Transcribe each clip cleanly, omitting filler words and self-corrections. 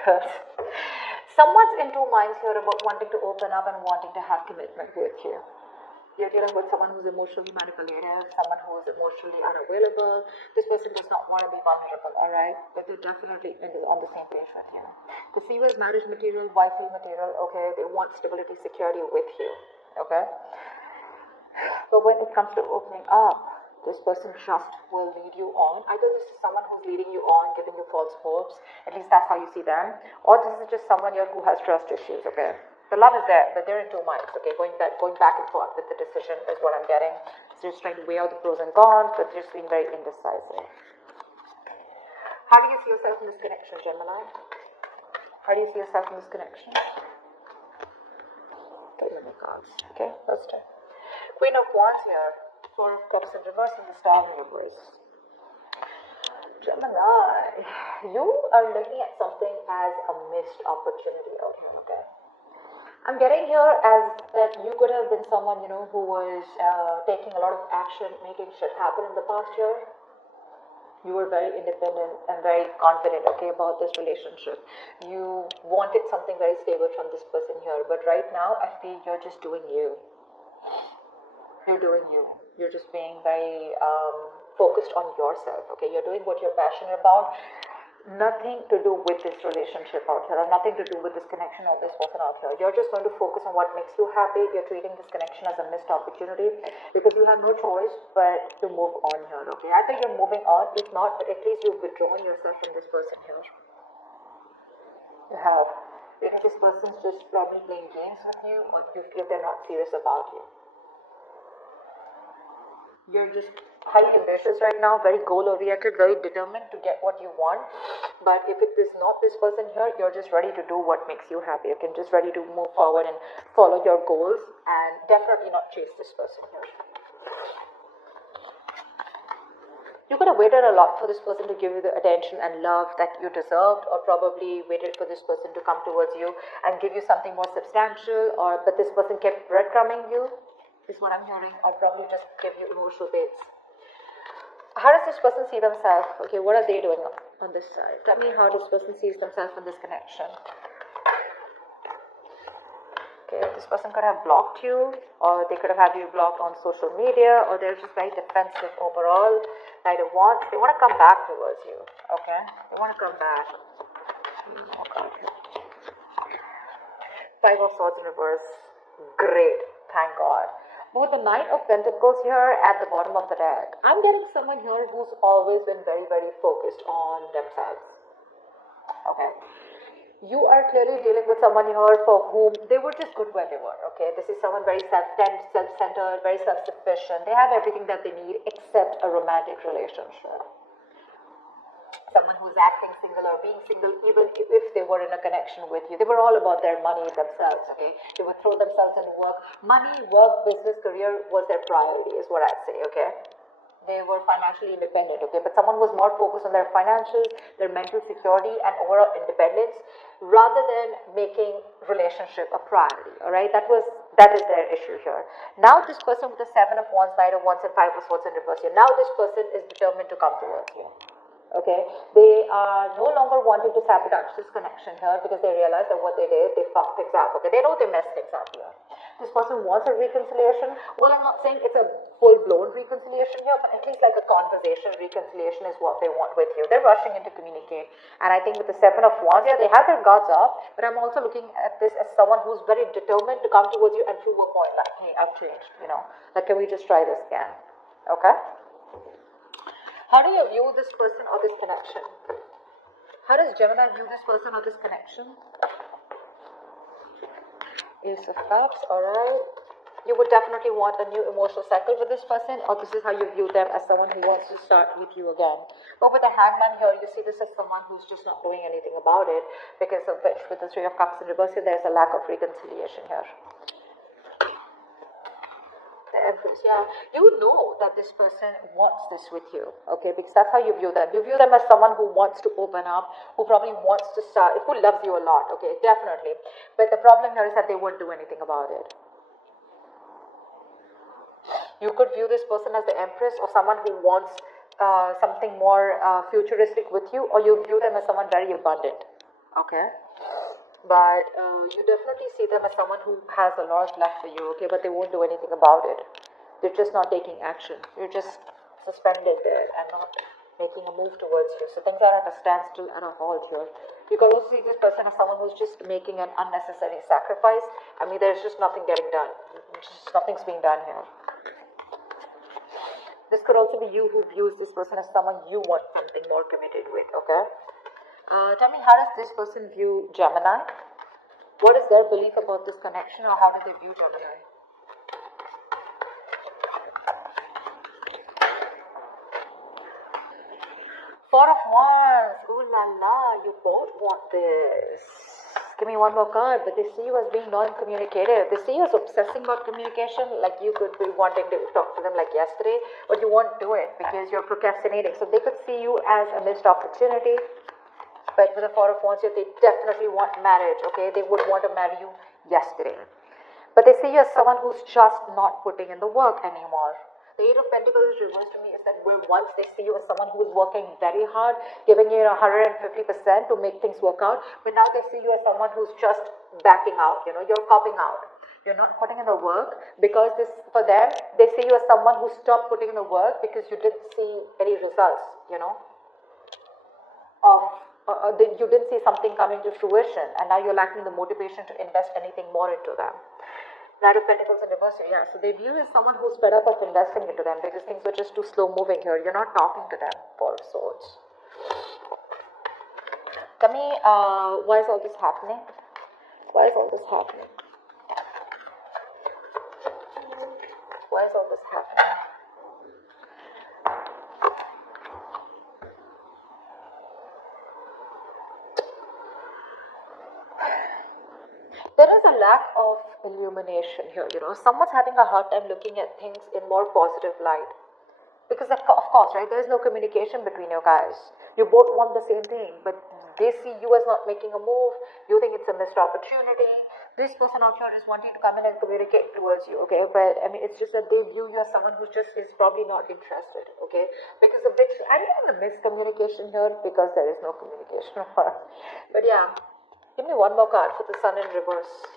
because someone's in two minds here about wanting to open up and wanting to have commitment with you. You're dealing with someone who's emotionally manipulative, someone who is emotionally unavailable. This person does not want to be vulnerable, alright? But they're definitely on the same page with you. The CEO is marriage material, wifey material, okay? They want stability, security with you, okay? But when it comes to opening up, this person just will lead you on. Either this is someone who's leading you on, giving you false hopes, at least that's how you see them, or this is just someone here who has trust issues, okay? The love is there, but they're in two minds, okay? Going back and forth with the decision is what I'm getting. So just trying to weigh out the pros and cons, but just being very indecisive. How do you see yourself in this connection, Gemini? How do you see yourself in this connection? Gemini cards, okay? Let's try. Queen of Wands here, Four of Cups in reverse and the Star in reverse. Gemini, you are looking at something as a missed opportunity out here, okay? I'm getting here as that you could have been someone, who was taking a lot of action, making shit happen in the past year. You were very independent and very confident, okay, about this relationship. You wanted something very stable from this person here, but right now I feel you're just doing you. You're doing you. You're just being very focused on yourself, okay? You're doing what you're passionate about. Nothing to do with this relationship out here, or nothing to do with this connection or this person out here. You're just going to focus on what makes you happy. You're treating this connection as a missed opportunity because you have no choice but to move on here, okay? I think you're moving on. If not, but at least you've withdrawn yourself from this person here. You have. You think this person's just probably playing games with you, or you feel they're not serious about you. You're just highly ambitious right now, very goal-oriented, very determined to get what you want. But if it is not this person here, you're just ready to do what makes you happy. You're just ready to move forward and follow your goals and definitely not chase this person here. You could have waited a lot for this person to give you the attention and love that you deserved, or probably waited for this person to come towards you and give you something more substantial, but this person kept breadcrumbing you. Is what I'm hearing, or probably just give you emotional baits. How does this person see themselves? Okay, what are they doing on this side? Tell me how this person sees themselves in this connection. Okay, this person could have blocked you, or they could have had you blocked on social media, or they're just very defensive overall. They want to come back towards you. Okay, they want to come back. Five of Swords in reverse. Great, thank God. With the Knight of Pentacles here at the bottom of the deck, I'm getting someone here who's always been very, very focused on themselves. Okay. You are clearly dealing with someone here for whom they were just good where they were. Okay. This is someone very self-centered, very self-sufficient. They have everything that they need except a romantic relationship. Someone who's acting single or being single, even if they were in a connection with you. They were all about their money themselves, okay? They would throw themselves into work. Money, work, business, career was their priority, is what I'd say, okay? They were financially independent, okay? But someone was more focused on their financials, their mental security, and overall independence, rather than making relationship a priority, all right? That is their issue here. Now this person with the Seven of Wands, Knight of Wands, and Five of Swords in reverse here, now this person is determined to come towards you. Okay, they are no longer wanting to sabotage this connection here because they realize that what they did, they fucked things up. Okay, they know they messed things up here. This person wants a reconciliation. Well, I'm not saying it's a full-blown reconciliation here, but at least like a conversation reconciliation is what they want with you. They're rushing in to communicate. And I think with the Seven of Wands, yeah, they have their guards up, but I'm also looking at this as someone who's very determined to come towards you and prove a point like, hey, I've changed, like, can we just try this again? Okay? How do you view this person or this connection? How does Gemini view this person or this connection? Ace of Cups, alright. You would definitely want a new emotional cycle with this person, or this is how you view them as someone who wants to start with you again. But with the Hangman here, you see this as someone who's just not doing anything about it, because of which with the Three of Cups in reverse, there's a lack of reconciliation here. The Empress, yeah. You know that this person wants this with you, okay? Because that's how you view them. You view them as someone who wants to open up, who probably wants to start, who loves you a lot, okay? Definitely. But the problem here is that they won't do anything about it. You could view this person as the Empress or someone who wants something more futuristic with you, or you view them as someone very abundant. Okay. But you definitely see them as someone who has a lot left for you, okay, but they won't do anything about it. They're just not taking action. You're just suspended there and not making a move towards you. So things are at a standstill and a halt here. You can also see this person as someone who's just making an unnecessary sacrifice. I mean, there's just nothing getting done. Just nothing's being done here. This could also be you who views this person as someone you want something more committed with, okay? Tell me, how does this person view Gemini? What is their belief about this connection, or how do they view Gemini? Four of Wands. Ooh la la, you both want this. Give me one more card, but they see you as being non-communicative. They see you as obsessing about communication, like you could be wanting to talk to them like yesterday, but you won't do it because you're procrastinating. So they could see you as a missed opportunity. But with the Four of Wands here, they definitely want marriage, okay? They would want to marry you yesterday. But they see you as someone who's just not putting in the work anymore. The Eight of Pentacles reversed to me is that where once they see you as someone who's working very hard, giving you 150% to make things work out, but now they see you as someone who's just backing out, you're copping out. You're not putting in the work because this, for them, they see you as someone who stopped putting in the work because you didn't see any results, of you didn't see something coming to fruition, and now you're lacking the motivation to invest anything more into them. Knight of Pentacles in reverse, yeah. So they view you as someone who's fed up of investing into them because things were just too slow moving here. You're not talking to them. Four of Swords. Tell me, why is all this happening? Why is all this happening? Why is all this happening? There is a lack of illumination here, someone's having a hard time looking at things in more positive light. Because of course, right, there's no communication between you guys. You both want the same thing, but they see you as not making a move. You think it's a missed opportunity. This person out here is wanting to come in and communicate towards you, okay? But I mean, it's just that they view you as someone who just is probably not interested, okay? Because the big, I'm getting a miscommunication here because there is no communication. But yeah, give me one more card for the Sun in reverse.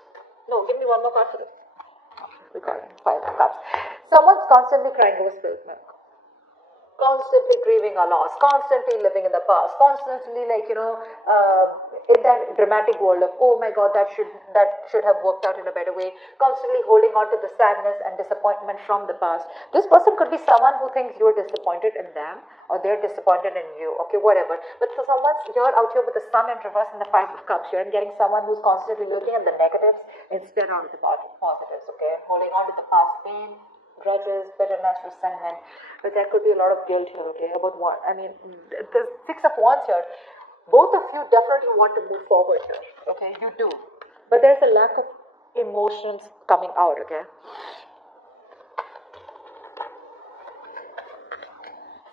No, give me one more card for the, we got it, Five of Cups. Someone's constantly crying over spilled milk, constantly grieving a loss, constantly living in the past, constantly in that dramatic world of, oh my god, that should have worked out in a better way, constantly holding on to the sadness and disappointment from the past. This person could be someone who thinks you're disappointed in them or they're disappointed in you, okay, whatever. But for someone, you're out here with the Sun in reverse and the Five of Cups, you're getting someone who's constantly looking at the negatives instead of the positives, okay, holding on to the past pain, grudges, bitterness, resentment, but there could be a lot of guilt here, okay, about what, I mean, the Six of Wands here, both of you definitely want to move forward here, okay, you do, but there's a lack of emotions coming out, okay.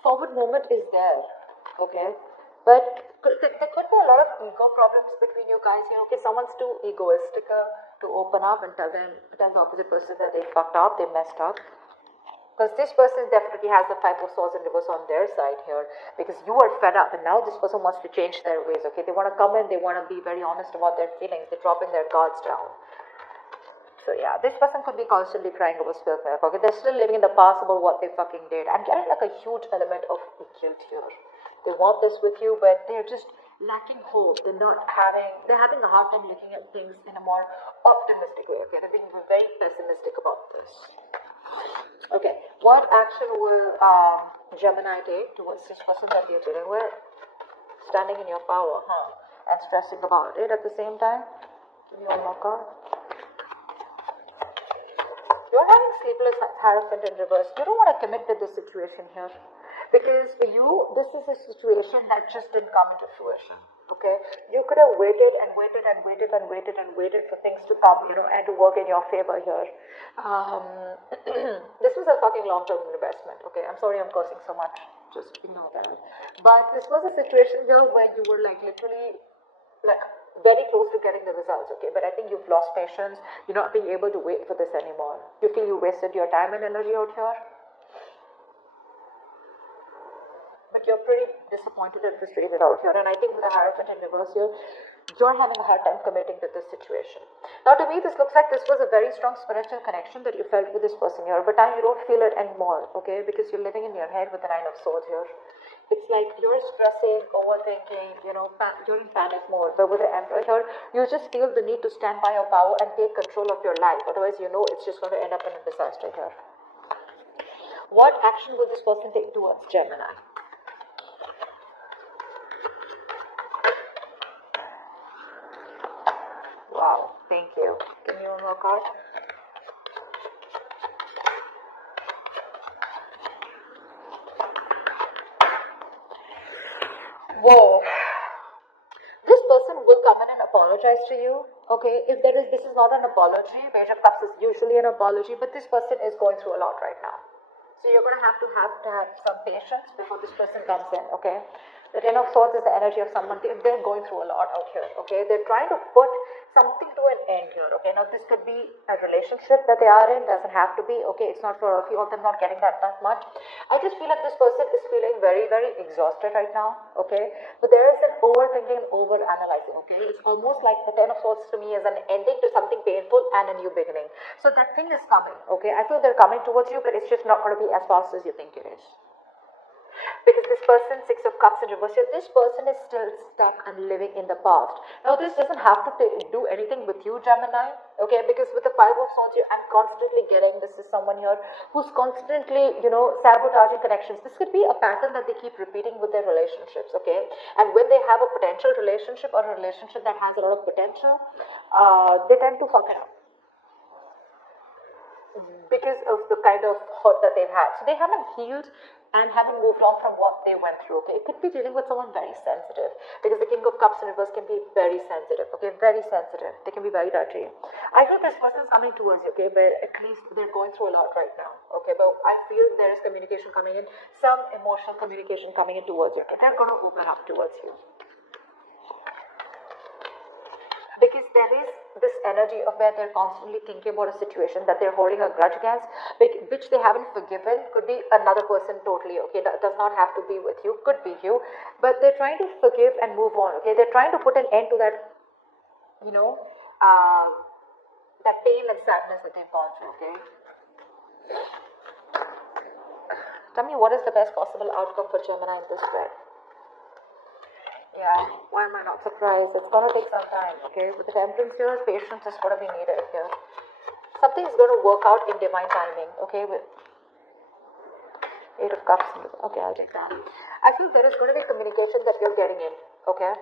Forward movement is there, okay, but there could be a lot of ego problems between you guys here, okay, someone's too egoistic to open up and tell the opposite person that they fucked up, they messed up. Because this person definitely has the Five of Swords in reverse on their side here, because you are fed up and now this person wants to change their ways, okay? They want to come in, they want to be very honest about their feelings, they're dropping their guards down. So yeah, this person could be constantly crying over spilled milk, okay? They're still living in the past about what they fucking did. I'm getting like a huge element of guilt here. They want this with you, but they're just lacking hope. They're having a hard time looking at things in a more optimistic way, okay? They're being very pessimistic about this. Okay, what action will Gemini take towards this person that you're dealing with? Standing in your power, and stressing about it at the same time? Give me one more card. You're having sleepless Hierophant in reverse. You don't want to commit to this situation here. Because for you, this is a situation that just didn't come into fruition. Okay? You could have waited and waited and waited and waited and waited for things to come, and to work in your favor here. This was a fucking long-term investment. Okay? I'm sorry I'm cursing so much. Just ignore that. But this was a situation here where you were literally very close to getting the results, okay? But I think you've lost patience. You're not being able to wait for this anymore. You feel you wasted your time and energy out here? But you're pretty disappointed and frustrated out here. And I think with the Hierophant in reverse here, you're having a hard time committing to this situation. Now, to me, this looks like this was a very strong spiritual connection that you felt with this person here, but now you don't feel it anymore, okay? Because you're living in your head with the Nine of Swords here. It's like you're stressing, overthinking, you're in panic mode. But with the Emperor here, you just feel the need to stand by your power and take control of your life. Otherwise, it's just going to end up in a disaster here. What action will this person take towards Gemini? Wow, thank you. Give me one more card. Whoa. This person will come in and apologize to you. Okay, if this is not an apology. Page of Cups is usually an apology, but this person is going through a lot right now. So you're going to have some patience before this person comes in. Okay. The Ten of Swords is the energy of someone. They're going through a lot out here. Okay, they're trying to put something to an end here. Okay, now this could be a relationship that they are in. Doesn't have to be. Okay, it's not for a few of them not getting that much. I just feel like this person is feeling very, very exhausted right now. Okay, but there is an overthinking, over analyzing. Okay, it's almost like the Ten of Swords to me is an ending to something painful and a new beginning. So that thing is coming. Okay, I feel they're coming towards you, but it's just not going to be as fast as you think it is. Because this person, Six of Cups in reverse here, this person is still stuck and living in the past. Now, this doesn't have to do anything with you, Gemini, okay? Because with the Five of Swords here, I'm constantly getting this is someone here who's constantly, sabotaging connections. This could be a pattern that they keep repeating with their relationships, okay? And when they have a potential relationship or a relationship that has a lot of potential, they tend to fuck it up because of the kind of hurt that they've had. So they haven't healed and haven't moved on from what they went through. Okay, it could be dealing with someone very sensitive because the King of Cups in reverse can be very sensitive. Okay, very sensitive. They can be very touchy. I feel this person is coming towards you. Okay, but at least they're going through a lot right now. Okay, but I feel there is communication coming in, some emotional communication coming in towards you. Okay, they're going to open up towards you. Because there is this energy of where they're constantly thinking about a situation that they're holding a grudge against, which they haven't forgiven. Could be another person totally, okay? That does not have to be with you, could be you. But they're trying to forgive and move on, okay? They're trying to put an end to that, that pain and sadness that they've gone through, okay? Tell me, what is the best possible outcome for Gemini in this spread? Yeah, why am I not surprised? It's going to take some time, okay? With the Temperance here, patience is going to be needed here. Something is going to work out in divine timing, okay? With Eight of Cups, okay, I'll take that. I feel there is going to be communication that you're getting in, okay?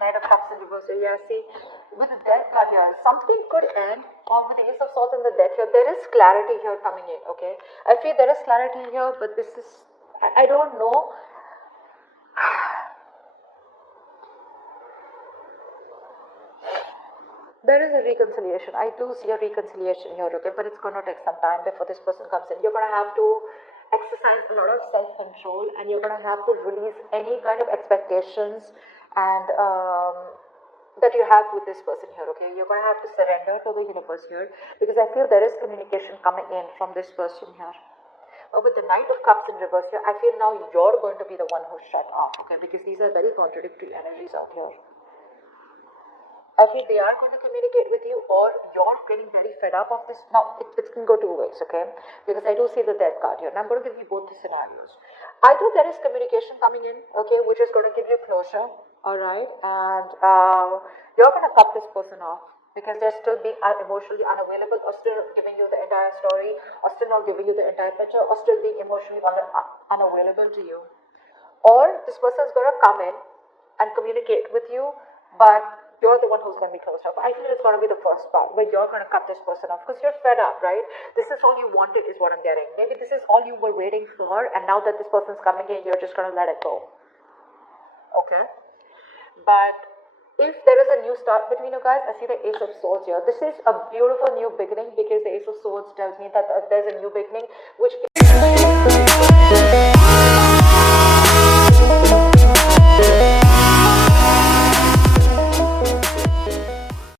Knight of Cups in reverse, yeah, see? With the Death card here, something could end, or with the Ace of Swords and the Death here, there is clarity here coming in, okay? I feel there is clarity here, but this is, I don't know. There is a reconciliation. I do see a reconciliation here, okay? But it's going to take some time before this person comes in. You're going to have to exercise a lot of self-control, and you're going to have to release any kind of expectations and that you have with this person here, okay? You're going to have to surrender to the universe here, because I feel there is communication coming in from this person here. But with the Knight of Cups in reverse here, I feel now you're going to be the one who's shut off, okay? Because these are very contradictory energies out here. I feel they are going to communicate with you, or you're getting very fed up of this. Now, it can go two ways, okay? Because I do see the Death card here, and I'm going to give you both the scenarios. Either there is communication coming in, okay, which is going to give you closure, alright, and you're going to cut this person off because they're still being emotionally unavailable, or still giving you the entire story, or still not giving you the entire picture, or still being emotionally unavailable to you. Or this person is going to come in and communicate with you, but you're the one who's going to be closed off. I feel it's going to be the first part where you're going to cut this person off because you're fed up, right? This is all you wanted is what I'm getting. Maybe this is all you were waiting for, and now that this person's coming in, you're just going to let it go. Okay? But if there is a new start between you guys, I see the Ace of Swords here. This is a beautiful new beginning because the Ace of Swords tells me that there's a new beginning which